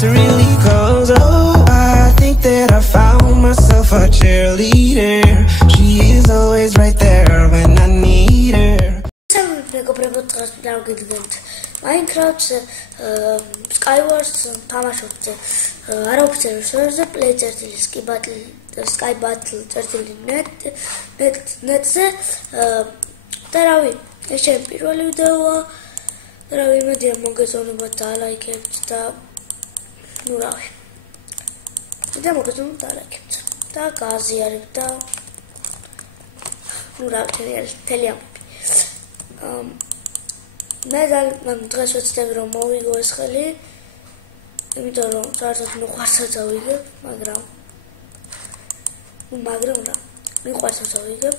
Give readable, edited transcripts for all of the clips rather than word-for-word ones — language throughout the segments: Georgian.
to really close. Oh, I think that I found myself a cheerleader. She is always right there when I need her. Minecraft, Skywars, თამაშობთ არაოფიციალურ სერვერზე, Play.წერტილი Sky Battle წერტილი net-ზე და რავი, ეს ჩემი პირველი ვიდეოა და რავი, იმედია მოგეწონებათ და ლაიქებთ და ნუ რავი. და მოგეწონებათ და ლაიქებთ და გააზიარებთ და ნუ რავი, თელი ამბები. მე დღეს ვეცდები რომ მოვიგო ეს ხელი, იმიტომ რომ საერთოდ მიყვარსაც ავიგებ, მაგრამ რა, მიყვარსაც ავიგებ.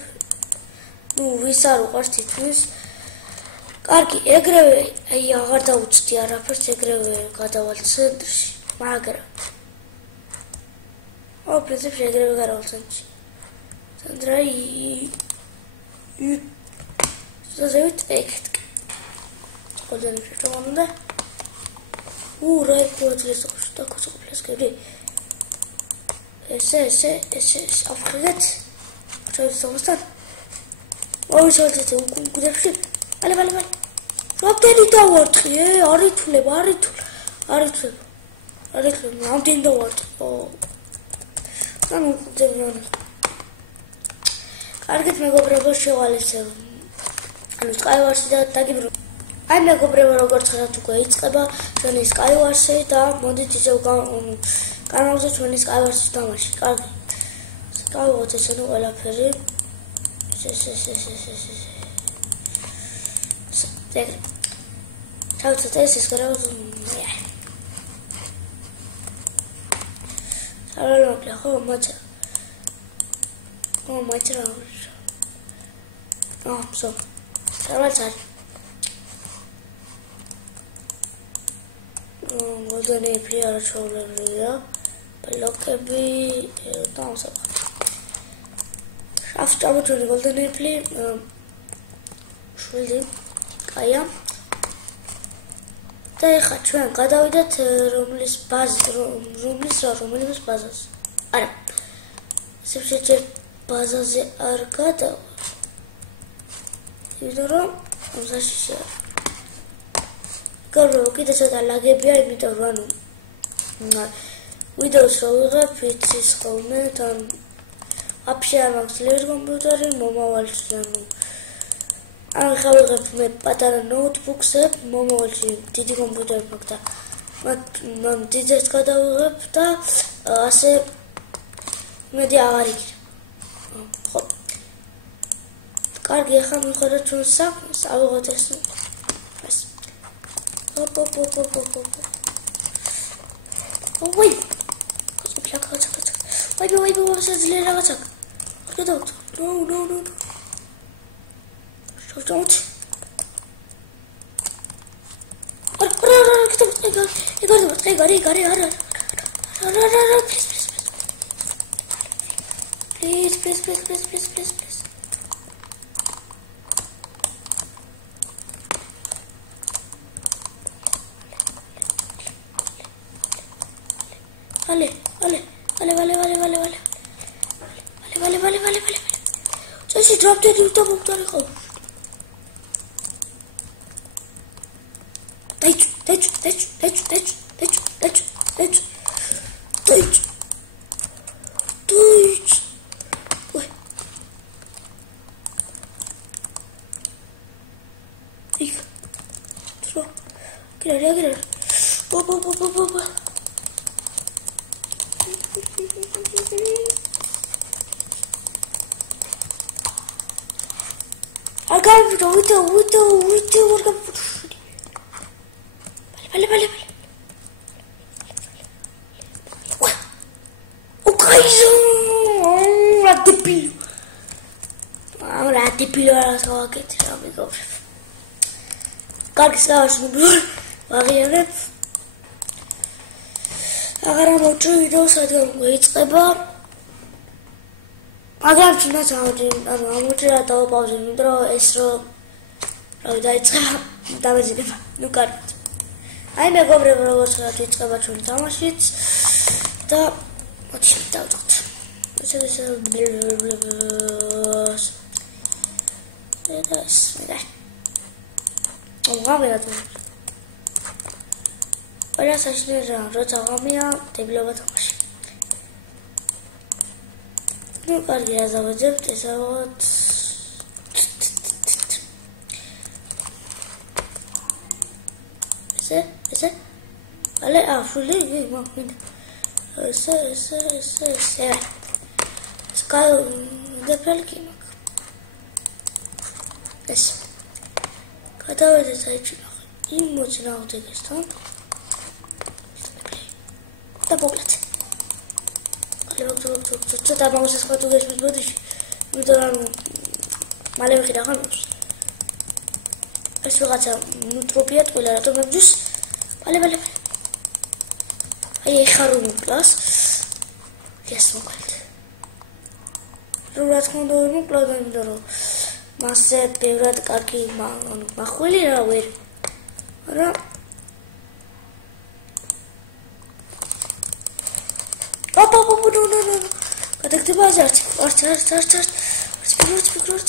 ვის არ უყვარს თითქმის. კარგი, ეგრევე, აღარ დაუწდი არაფერს, ეგრევე გადავალ ცენტრში, მაგრამ პრინციპში ეგრევე გადავალ ცენტრში. ცენტრა ზევით ეგეთ. Golden Retriever. Right, what is the cost? I forget. So it's almost done. Oh, so it's a good ship. Alle. Drop the word. Yeah, Aritul. Not in the word. Oh, I'm target me go bravo show Alice. And Skywars that I make a brave robot to go each other when his Skywars say that Monday is a can also when his Skywars stomach. Skywars is a well up here. How to taste is going to I don't know how much. Oh, much. Oh, so. Golden Apple are shown here. Blockabby thumbs up. After about Golden Apple, Shuldi, Kaya. They had to cut out that roomless puzzles. Substitute puzzles are cut out. You don't know? I'm such a Go get us at a lagabia with a run. Without so rapid is home and up share amongst little computer and Momo Walshanu. I have my pattern notebooks up, Momo Walsh, did the computer book. But Mom did just cut out I say media. Cargi ham got to suck, our test. Oh, wait. Wait, what says little attack? Get out. No. So don't. I got it. Please. Vale. So she dropped it into the book. Get it. Go. I got it with the Vale. Okay, so at the pillar, so I get it. Got it. აღარა მოჭრი ვიდეოს რადგან გვეიწყება მაგრამ ჩინა წავდი ანუ ამოჭრა დავპაუზე იმიტომ რომ ეს რომ რავი დაიწყება დამეძინება ნუ კარგი აი მეგობრებო, როგორც ვიწყება ჩვენი თამაშიც და მოდი დავწყოთ. Ωραία σაშνέζα, ρώτσα γάμια, τεμπλώβα το μάσι. Nu კარგი რა დავეძებთ, ესავთ. ესე. Ale, afuli, მინდა. ესე. Скай, დაფალკი მაგ. ეს. გადავედე საერთოდ იმ მოწინააღმდეგესთან. და მოკლედ. ცოტა მაუსის ხოთუ გესმის ბოდიში. იმიტომ რომ მალე ვიყიდა ხანს. ეს რაღაცა ნუტროპია ტყილა რატომ მებჯუს? მალე. აი ეხა რომ მოკლა. ეს მოკლედ. რომ რა თქმა უნდა მოკლა და იმიტომ რომ მასე ბევრად კარგი მახვილი რა ვერ. არა no. გადაგდება აზარცი. არც. ფიქრობ.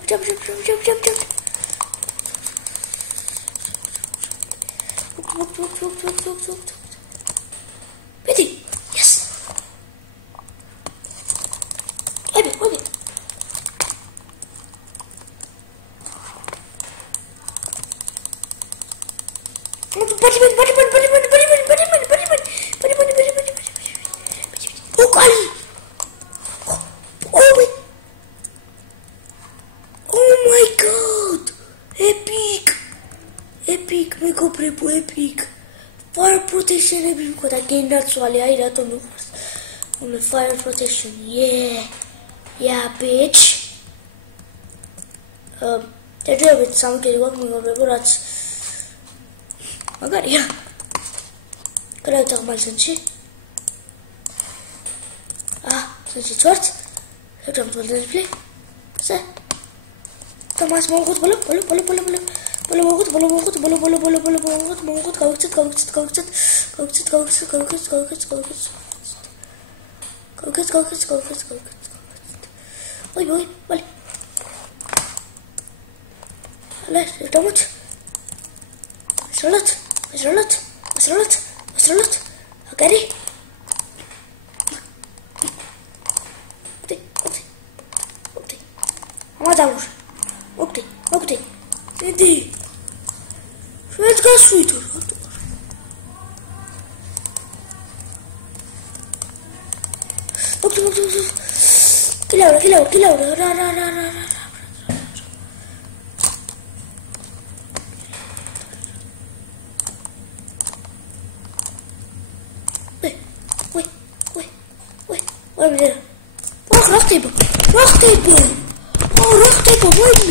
ჯაბ. Peti. Yes. Oibe. Epic. Fire protection every got again that's why I don't know. On the fire protection. Yeah, bitch. They do with some kid working over bullets. I got yeah. Could I talk my sensi? Since it's what? I don't want to play. Say. Thomas Mongo, pull. Bolomokut გავიქცეთ. Ой, вали. Алე, დამოთ. Ასროლოთ. აკარი. ოკტი. ამადალურ. ოკტი. იდი. Let's go sweet. Okay. Kill out. Ra. Wait. Wait a minute. Rock table. Wait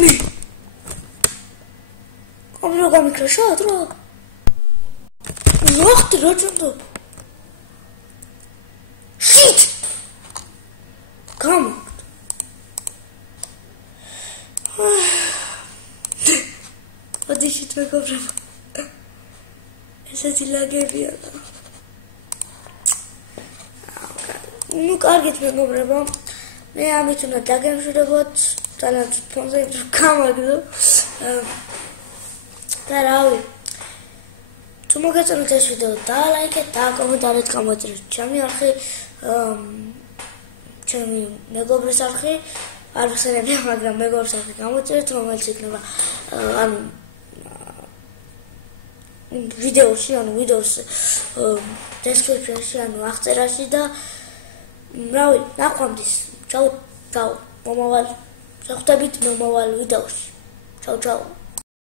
me. Am I crashat, bro? Locked it, Roger. Shit! Come on. What did you make of him? Is that he like a Nu კარგით მეგობრებო. მე ამით უნდა დაგემშვიდობოთ. Talent sponsor to come agdo. და რავი. თუ მოგეწონათ ეს ვიდეო, დალაიქეთ და კომენტარით გამოიწერეთ. ჩემი არხი, ჩემი მეგობრის არხი, არ ვხსენებია, მაგრამ მეგობრის არხი გამოიწერეთ, რომელიც იქნება ვიდეოს description-ში, აღწერაში და რავი, ნახვამდის. ჩაო, მომავალ შეხვდებით მომავალ ვიდეოში. ჩაო.